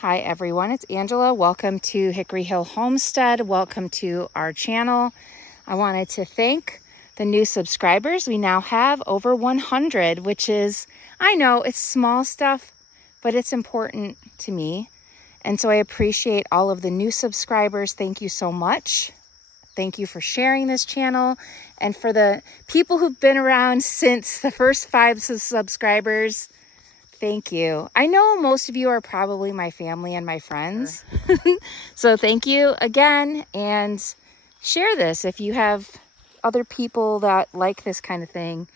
Hi everyone, it's Angela. Welcome to Hickory Hill Homestead. Welcome to our channel. I wanted to thank the new subscribers. We now have over 100, which is, I know it's small stuff, but it's important to me. And so I appreciate all of the new subscribers. Thank you so much. Thank you for sharing this channel. And for the people who've been around since the first 5 subscribers, thank you. I know most of you are probably my family and my friends. So thank you again, and share this if you have other people that like this kind of thing,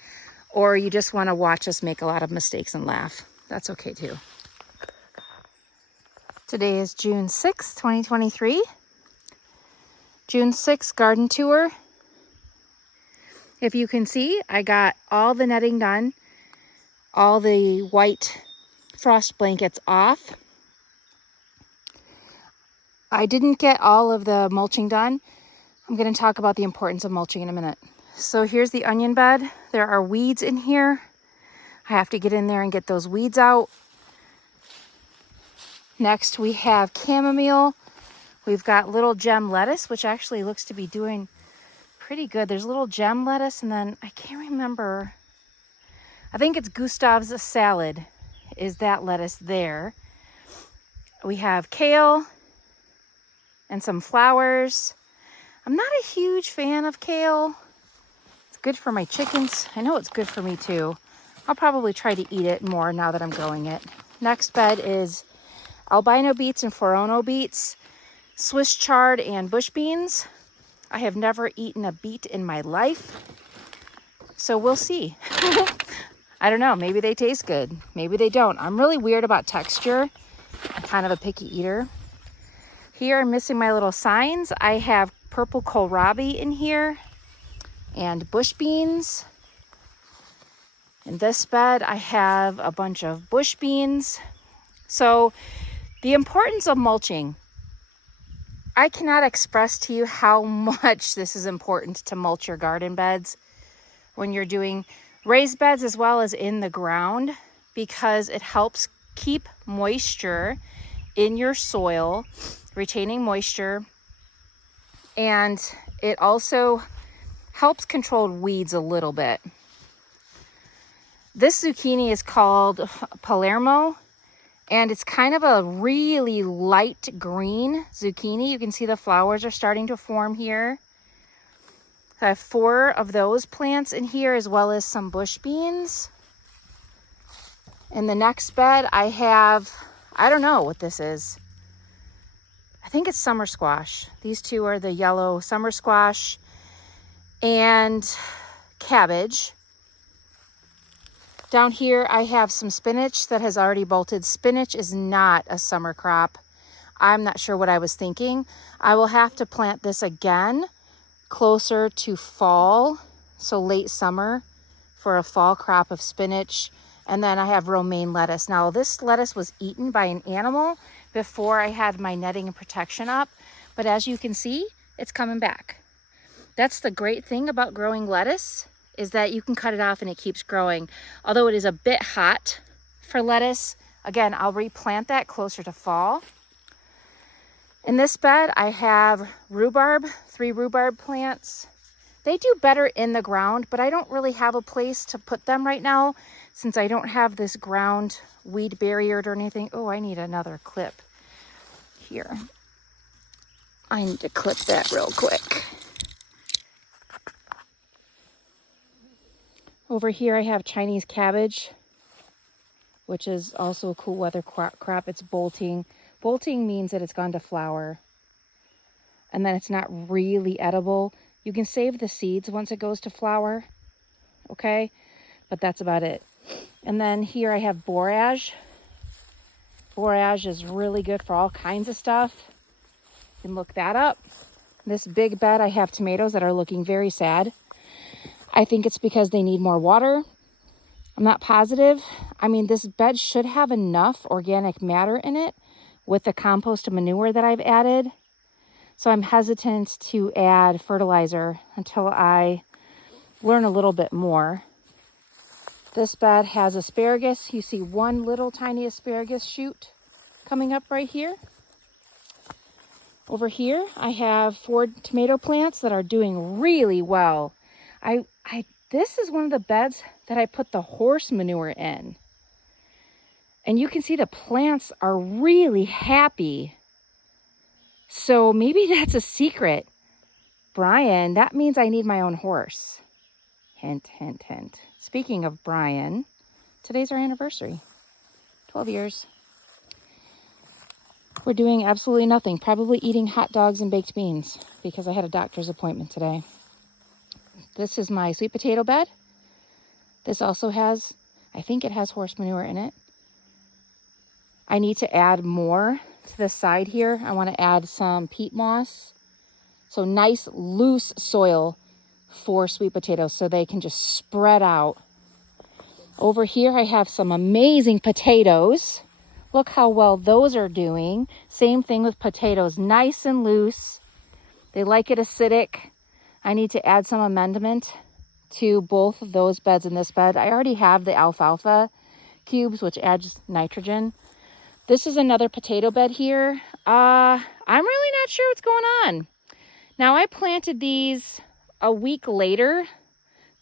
or you just want to watch us make a lot of mistakes and laugh. That's okay too. Today is June 6th, 2023. June 6th garden tour. If you can see, I got all the netting done. All the white frost blankets off. I didn't get all of the mulching done. I'm going to talk about the importance of mulching in a minute. So here's the onion bed. There are weeds in here. I have to get in there and get those weeds out. Next we have chamomile. We've got little gem lettuce, which actually looks to be doing pretty good. There's little gem lettuce, and then I can't remember. I think it's Gustav's salad is that lettuce there. We have kale and some flowers. I'm not a huge fan of kale. It's good for my chickens. I know it's good for me too. I'll probably try to eat it more now that I'm growing it. Next bed is albino beets and Forono beets, Swiss chard and bush beans. I have never eaten a beet in my life, so we'll see. I don't know, maybe they taste good, maybe they don't. I'm really weird about texture. I'm kind of a picky eater. Here I'm missing my little signs. I have purple kohlrabi in here and bush beans. In this bed I have a bunch of bush beans. So the importance of mulching. I cannot express to you how much this is important to mulch your garden beds when you're doing raised beds as well as in the ground, because it helps keep moisture in your soil, retaining moisture, and it also helps control weeds a little bit. This zucchini is called Palermo, and it's kind of a really light green zucchini. You can see the flowers are starting to form here. I have 4 of those plants in here, as well as some bush beans. In the next bed, I have, I don't know what this is. I think it's summer squash. These 2 are the yellow summer squash and cabbage. Down here, I have some spinach that has already bolted. Spinach is not a summer crop. I'm not sure what I was thinking. I will have to plant this again closer to fall, so late summer, for a fall crop of spinach. And then I have romaine lettuce. Now this lettuce was eaten by an animal before I had my netting and protection up, but as you can see, it's coming back. That's the great thing about growing lettuce, is that you can cut it off and it keeps growing. Although it is a bit hot for lettuce, again, I'll replant that closer to fall. In this bed, I have rhubarb, 3 rhubarb plants. They do better in the ground, but I don't really have a place to put them right now since I don't have this ground weed barriered or anything. Oh, I need another clip here. I need to clip that real quick. Over here, I have Chinese cabbage, which is also a cool weather crop. It's bolting. Bolting means that it's gone to flower, and then it's not really edible. You can save the seeds once it goes to flower, okay? But that's about it. And then here I have borage. Borage is really good for all kinds of stuff. You can look that up. This big bed, I have tomatoes that are looking very sad. I think it's because they need more water. I'm not positive. I mean, this bed should have enough organic matter in it with the compost and manure that I've added. So I'm hesitant to add fertilizer until I learn a little bit more. This bed has asparagus. You see one little tiny asparagus shoot. coming up right here. Over here, I have 4 tomato plants that are doing really well. This is one of the beds that I put the horse manure in. And you can see the plants are really happy. So maybe that's a secret. Brian, that means I need my own horse. Hint, hint, hint. Speaking of Brian, today's our anniversary. 12 years. We're doing absolutely nothing. Probably eating hot dogs and baked beans because I had a doctor's appointment today. This is my sweet potato bed. This also has, I think it has horse manure in it. I need to add more to the side here. I want to add some peat moss. So nice loose soil for sweet potatoes so they can just spread out. Over here I have some amazing potatoes. Look how well those are doing. Same thing with potatoes, nice and loose. They like it acidic. I need to add some amendment to both of those beds in this bed. I already have the alfalfa cubes, which adds nitrogen. This is another potato bed here. I'm really not sure what's going on. Now I planted these a week later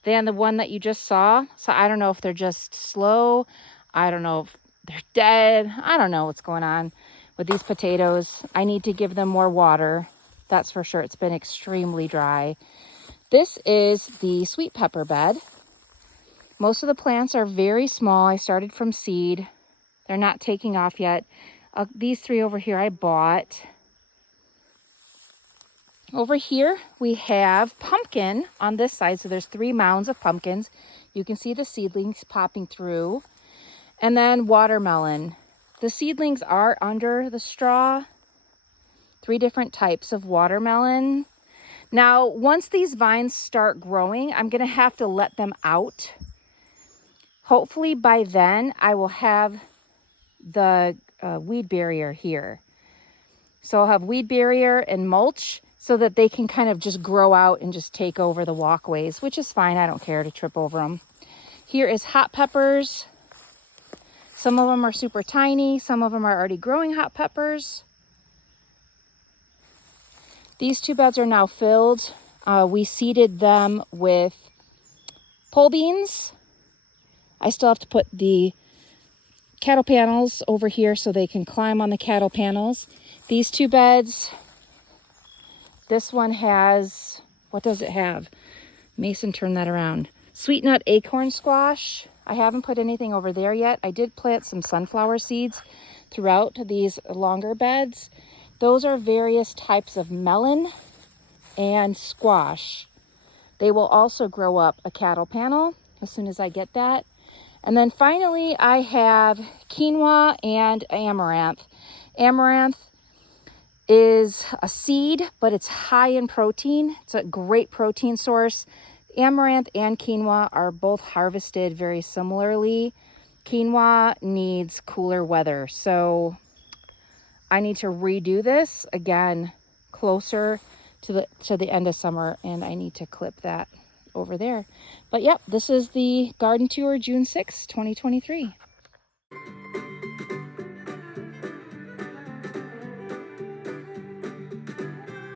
than the one that you just saw. So I don't know if they're just slow. I don't know if they're dead. I don't know what's going on with these potatoes. I need to give them more water. That's for sure. It's been extremely dry. This is the sweet pepper bed. Most of the plants are very small. I started from seed. They're not taking off yet. These 3 over here I bought. Over here we have pumpkin on this side. So there's 3 mounds of pumpkins. You can see the seedlings popping through. And then watermelon. The seedlings are under the straw. 3 different types of watermelon. Now, once these vines start growing, I'm going to have to let them out. Hopefully by then I will have the weed barrier here. So I'll have weed barrier and mulch so that they can kind of just grow out and just take over the walkways, which is fine. I don't care to trip over them. Here is hot peppers. Some of them are super tiny. Some of them are already growing hot peppers. These 2 beds are now filled. We seeded them with pole beans. I still have to put the cattle panels over here so they can climb on the cattle panels. These 2 beds, this one has, what does it have? Mason, turn that around. Sweet nut acorn squash. I haven't put anything over there yet. I did plant some sunflower seeds throughout these longer beds. Those are various types of melon and squash. They will also grow up a cattle panel as soon as I get that. And then finally, I have quinoa and amaranth. Amaranth is a seed, but it's high in protein. It's a great protein source. Amaranth and quinoa are both harvested very similarly. Quinoa needs cooler weather, so I need to redo this again closer to the end of summer, and I need to clip that over there. But yep, this is the garden tour June 6, 2023.